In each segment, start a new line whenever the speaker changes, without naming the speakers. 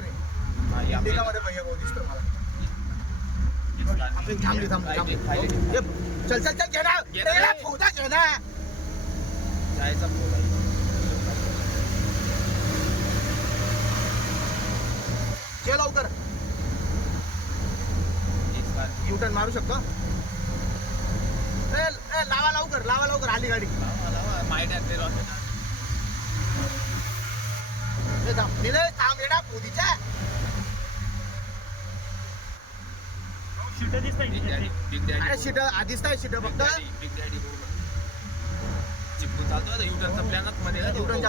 नाही,
इंडिकामध्ये भैया भाऊ दिसतो मला. चल चल चल घे ना.
घे जायचा.
घे लवकर. युटर्न मारू शकतो? ए, लावा लवकर लावा लवकर आली गाडी.
लावा, लावा. माहिती आहे निलय तांबेडा मोदीच्या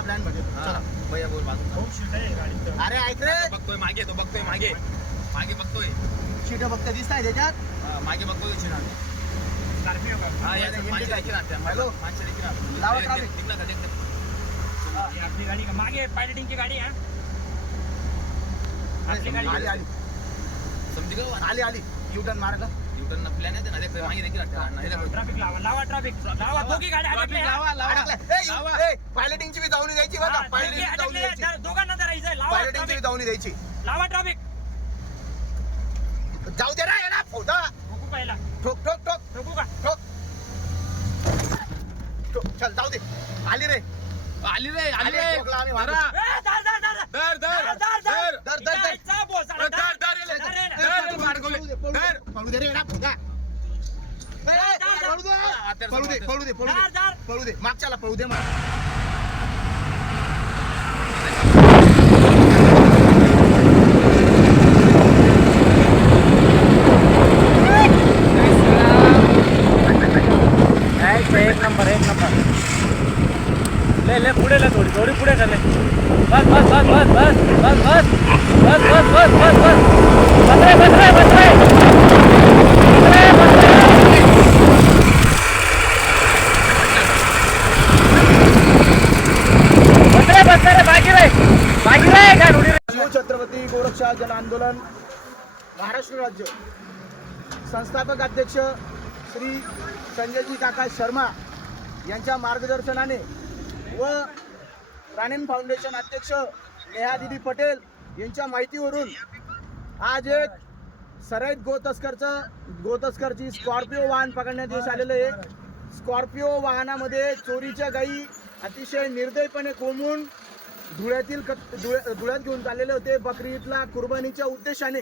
प्लॅनमध्ये
अरे ऐक रे.
बघतोय मागे तो बघतोय मागे. मागे बघतोय.
शिट फक्त दिसत त्याच्यात.
मागे बघतोय शिट स्कॉर्पिओ हा याचा पाचशे देखील का देखील
आपली गाडी गाडी आहे.
आली आली.
समजी गं,
आली आली. युटर्न मार ग
युटर्नला प्लॅन आहे ना देख मागे देखील आता. हा, नाही देखील.
ट्रॅफिक लावा लावा ट्रॅफिक लावा दोघी गाड्या
Traffic
अडकल्या
लावा, लावा. लावा.
पायलटिंगची बी जाऊन द्यायची बघा जाऊन द्यायची.
दोघांना धरायचंय लावा
पायलटिंगची बी
ट्रॅफिक
जाऊन द्यायची.
लावा ट्रॅफिक
जाऊ दे ना येडा फौजा
बघू पहिला.
ठोक ठोक ठोक.
बघू का?
ठोक. ठोक. चल जाऊ दे. आली रे.
आली रे आली
आली,
रे
पळू दे
हा,
पळू दे. पळू दे पळू दे
धर.
पळू दे मागच्याला पळू दे मला
एक नंबर एक नंबर ले ले पुढे ले थोडी थोडी पुढे कर ले बस बस बस बस बस बस बस बस बस बस बस बस बस बस रे बस रे बस रे बस रे बस रे बस रे बाकी रे बाकी रे काय थोडी रे
शिव छत्रपती जल आंदोलन महाराष्ट्र राज्य. संस्थापक अध्यक्ष श्री संजयजी काका शर्मा यांच्या मार्गदर्शनाने व प्राणीन फाउंडेशन अध्यक्ष नेहा दिदी पटेल यांच्या माहितीवरून आज एक सराईत गोतस्करचं गोतस्करची स्कॉर्पिओ वाहन पकडण्यात यश आलेलं आहे. स्कॉर्पिओ वाहनामध्ये चोरीच्या गायी अतिशय निर्दयपणे कोंबून धुळ्यातील कट धुळ्या धुळ्यात घेऊन चाललेले होते बकरी ईदला कुर्बानीच्या उद्देशाने.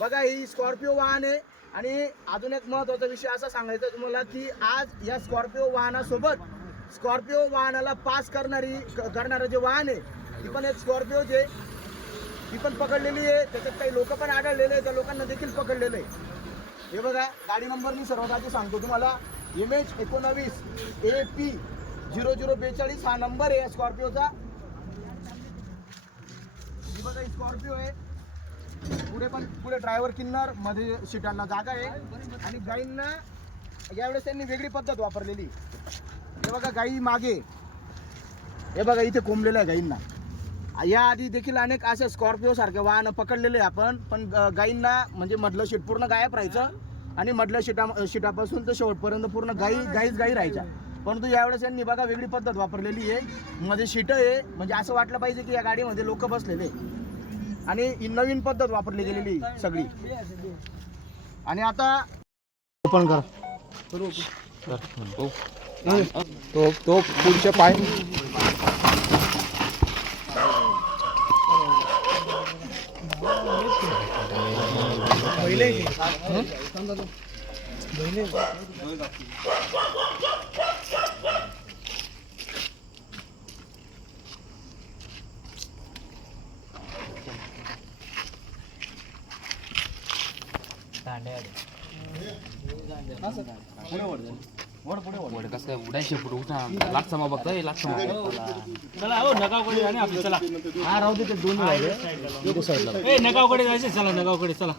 बघा ही स्कॉर्पिओ वाहन आहे. आणि अजून एक महत्त्वाचा विषय असा सांगायचा तुम्हाला की आज या स्कॉर्पिओ वाहनासोबत स्कॉर्पिओ वाहनाला पास करणारी क- करणारं जे वाहन आहे ती पण एक स्कॉर्पिओ जे ती पण पकडलेली आहे. त्याच्यात काही लोक पण आढळलेले आहे त्या लोकांना देखील पकडलेलं आहे. हे बघा गाडी नंबर मी सर्वात आधी सांगतो तुम्हाला. एम एच एकोणावीस ए पी झिरो झिरो बेचाळीस हा नंबर आहे या स्कॉर्पिओचा ही बघा ही स्कॉर्पिओ आहे पुढे पण पुढे ड्रायव्हर किन्नरमध्ये सीटांना जागा आहे. आणि गाईंना यावेळेस त्यांनी वेगळी पद्धत वापरलेली. हे बघा गाई मागे. हे बघा इथे कोंबलेलं आहे गाईंना. या आधी देखील अनेक अशा स्कॉर्पिओ सारखे वाहनं पकडलेले आहे आपण. पण गाईंना म्हणजे मधलं शीट पूर्ण गायब राहायचं. आणि मधल्या शिटा शिटापासून तर शेवटपर्यंत पूर्ण गाई गाईच गाई राहायच्या. परंतु यावेळेस यांनी बघा वेगळी पद्धत वापरलेली आहे. मध्ये शिटं आहे. म्हणजे असं वाटलं पाहिजे की या गाडीमध्ये लोक बसलेले. आहे. आणि ही नवीन पद्धत वापरली गेलेली सगळी. आणि आता ओपन कर. तो तो पुढचे पाय.
वर उडायचे पुढे उठा लागचा मग बघता लागचा मग
चला हा
राहू दे ते
दोन नगावकडे जायचं चला नगावकडे चला